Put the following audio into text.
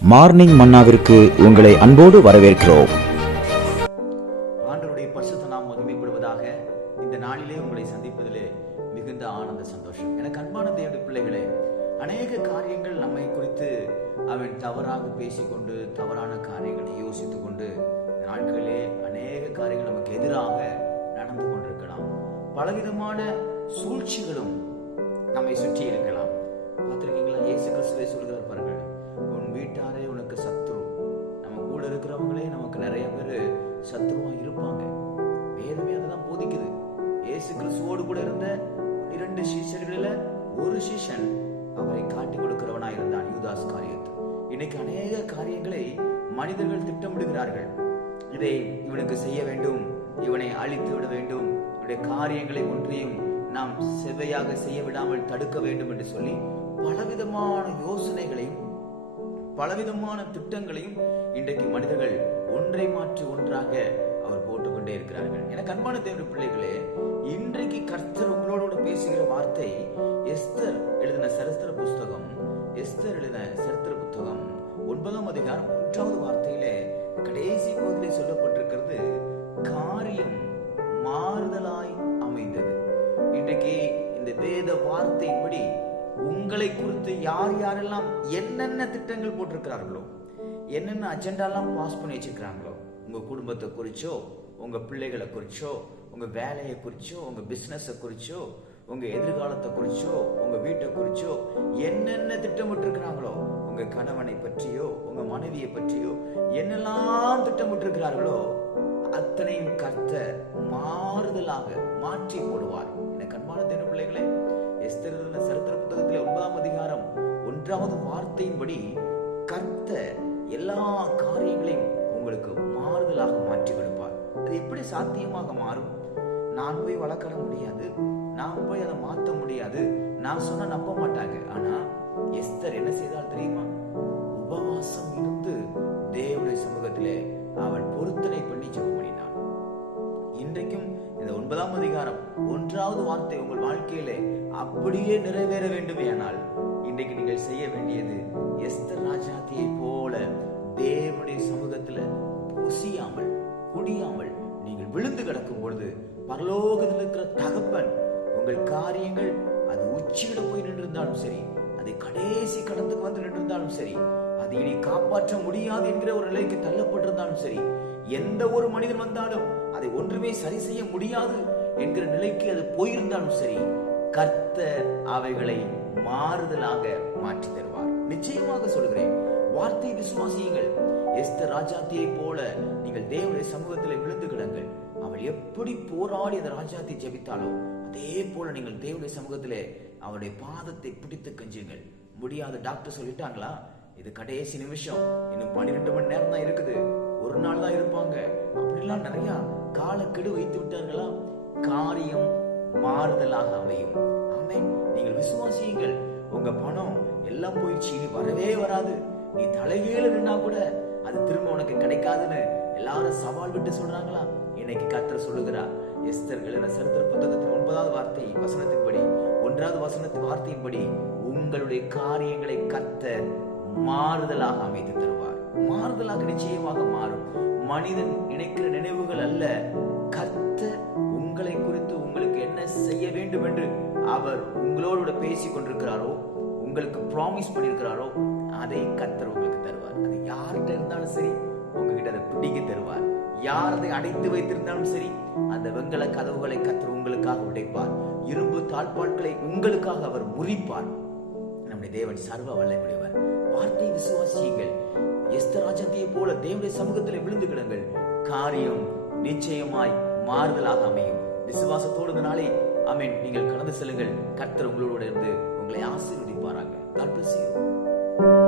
Morning மன்னாவிற்கு உங்களை அன்போடு வரவேற்கிறோம். ஆண்டவருடைய பரிசுத்த நாம் மகிமைப்படுவதாக இந்த நாளிலே உங்களை சந்திப்பதிலே மிகுந்த ஆனந்த சந்தோஷம். எனக்கு அன்பான தேவனுடைய பிள்ளைகளே அநேக காரியங்கள் நம்மை குறித்து அவன் தவறாக பேசிக்கொண்டு தவறான காரியங்களை யோசித்துக் கொண்டு இந்த நாட்களிலே அநேக காரியங்கள் நமக்கு எதிராக நடந்து கொண்டிருக்கலாம். பலவிதமான சூழ்ச்சிகளும் நம்மை சுற்றி இருக்கலாம். இயேசு கிறிஸ்துவோடு கூட இருந்த இரண்டு சீஷர்களில் ஒரு சீஷன் அவரை காட்டி கொடுக்கிறவனா இருந்தான் யூதாஸ் காரியத்து. இன்னைக்கு அநேக காரியங்களை மனிதர்கள் திட்டமிடுகிறார்கள். இதை இவனுக்கு செய்ய வேண்டும் இவனை அழித்து விட வேண்டும். இவனுடைய காரியங்களை ஒன்றையும் நாம் செவ்வையாக செய்ய விடாமல் தடுக்க வேண்டும் என்று சொல்லி பலவிதமான யோசனைகளையும் பலவிதமான திட்டங்களையும் இன்றைக்கு மனிதர்கள் ஒன்றை மாற்றி ஒன்றாக அவர் போட்டுக்கொண்டே இருக்கிறார்கள். எனக்கு அன்பான தேவனுடைய பிள்ளைகளே இன்றைக்கு கர்த்தர் உங்களோட பேசுகிற வார்த்தை எஸ்தர் எழுதின சரித்திர புஸ்தகம் எஸ்தர் எழுதின சரித்திர புத்தகம். ஒன்பதாம் அதிகாரம் மூன்றாவது வார்த்தையிலே கடைசி பகுதியிலே சொல்லப்பட்டிருக்கிறது காரியம் மாறுதலாய் அமைந்தது. இன்றைக்கு இந்த வேத வார்த்தையின்படி உங்களை குறித்து யார் யாரெல்லாம் என்னென்ன திட்டங்கள் போட்டிருக்கிறார்களோ என்னென்ன அஜெண்டாலாம் பாஸ் பண்ணி வச்சிருக்கிறாங்களோ உங்கள் குடும்பத்தை குறிச்சோ உங்கள் பிள்ளைகளை குறிச்சோ உங்கள் வேலையை குறிச்சோ உங்கள் பிஸ்னஸை குறிச்சோ உங்கள் எதிர்காலத்தை குறிச்சோ உங்கள் வீட்டை குறிச்சோ என்னென்ன திட்டமிட்டு இருக்கிறாங்களோ உங்கள் கணவனை பற்றியோ உங்கள் மனைவியை பற்றியோ என்னெல்லாம் திட்டமிட்டு இருக்கிறார்களோ அத்தனையும் கர்த்த மாறுதலாக மாற்றி போடுவார் எனக்கு அன்பான தேவ பிள்ளைகளே எஸ்தர் சரித்திர புத்தகத்தில் ஒன்பதாம் அதிகாரம் ஒன்றாவது வார்த்தையின்படி கர்த்த எல்லா காரியங்களையும் உங்களுக்கு மாறுதலாக மாற்றி கொடுப்பார். அது எப்படி சாத்தியமாக மாறும்? நான் போய் வழக்காட முடியாது. நான் போய் அதை மாற்ற முடியாது. நான் சொன்னா நம்ப மாட்டாங்க. ஆனா எஸ்தர் என்ன செய்தால் தெரியுமா? உபவாசம் இருந்து தேவனுடைய சமூகத்திலே அவள் பொருத்தனை பண்ணி ஜெபம் பண்ணினான். இன்றைக்கும் இந்த ஒன்பதாம் அதிகாரம் ஒன்றாவது வார்த்தை உங்கள் வாழ்க்கையிலே அப்படியே நிறைவேற வேண்டுமே ஆனால் இன்றைக்கு நீங்கள் செய்ய வேண்டியது எஸ்தர் ராஜாத்தியை போல தேவனுடைய சமூகத்துல புசியாமல் குடியாமல் நீங்கள் விழுந்து கிடக்கும் பொழுது பரலோகத்தில் இருக்கிற தகப்பன் உங்கள் காரியங்கள் அது உச்சியிட போய் நின்றிருந்தாலும் சரி அதை கடைசி கடந்துக்கு வந்து நின்றிருந்தாலும் சரி அது இனி காப்பாற்ற முடியாது என்கிற ஒரு நிலைக்கு தள்ளப்பட்டிருந்தாலும் சரி எந்த ஒரு மனிதன் வந்தாலும் அதை ஒன்றுமே சரி செய்ய முடியாது என்கிற நிலைக்கு அது போயிருந்தாலும் சரி கர்த்தர் அவைகளை மாறுதலாக மாற்றி தருவார் நிச்சயமாக சொல்கிறேன் வார்த்தை விசுவாசியுங்கள். எஸ்தர் ராஜாத்தியை போல நீங்கள் தேவனுடைய சமூகத்தில் விழுந்து கிடங்கள். அவள் எப்படி போராடி அந்த ராஜாத்தை ஜெபித்தாலோ அதே போல நீங்கள் தேவனுடைய சமூகத்திலே அவருடைய பாதத்தை பிடித்து கெஞ்சுங்கள். முடியாத டாக்டர் சொல்லிட்டாங்களா? இது கடைசி நிமிஷம். இன்னும் பன்னிரெண்டு மணி நேரம் தான் இருக்குது. ஒரு நாள் தான் இருப்பாங்க. அப்படிலாம் நிறைய காலக்கெடு வைத்து விட்டார்களா? காரியம் மாறுதலாக அமையும். ஆமென். நீங்கள் விசுவாசியுங்கள். உங்க பணம் எல்லாம் போயிடுச்சு இனி வரவே வராது. நீ தலைகீழ நின்னா கூட அது திரும்ப உனக்கு கிடைக்காதுன்னு எல்லாரும் சவால் விட்டு சொல்றாங்களா? இன்னைக்கு கர்த்தர் சொல்லுகிறா எஸ்தர் எழுதின சரித்திர புத்தகத்தின் ஒன்பதாவது வார்த்தை வசனத்தின்படி ஒன்றாவது வசனத்தின் வார்த்தையின்படி உங்களுடைய காரியங்களை கத்த மாறுதலாக அமைத்து தருவார். மாறுதலாக நிச்சயமாக மாறும். மனிதன் நினைக்கிற நினைவுகள் அல்ல கத்த உங்களை குறித்து உங்களுக்கு என்ன செய்ய வேண்டும் என்று அவர் உங்களோடு பேசி கொண்டிருக்கிறாரோ உங்களுக்கு ப்ராமிஸ் பண்ணியிருக்கிறாரோ அதை கத்தர் உங்களுக்கு தருவார். அது யார்கிட்ட இருந்தாலும் சரி உங்ககிட்ட அதை பிடிக்க தருவார். யார் அதை அடைத்து வைத்திருந்தாலும் சரி அந்த வெங்கல கதவுகளை கத்தர் உங்களுக்காக உடைப்பார். இரும்பு தாழ்பாட்களை உங்களுக்காக அவர் முறிப்பார். நம்முடைய தேவன் சர்வ வல்லமையுடையவர். வார்த்தை விசுவாசியுங்கள். எஸ்தராஜத்தையை போல தேவனுடைய சமூகத்தில் விழுந்து கிடங்கள். காரியம் நிச்சயமாய் மாறுதலாக அமையும். விசுவாசத்தோடு இந்த நாளை அமீன் நீங்கள் கடந்து செல்லுங்கள். கர்த்தர் உங்களோடு இருந்து உங்களை ஆசீர்வதிப்பாராங்க God bless you.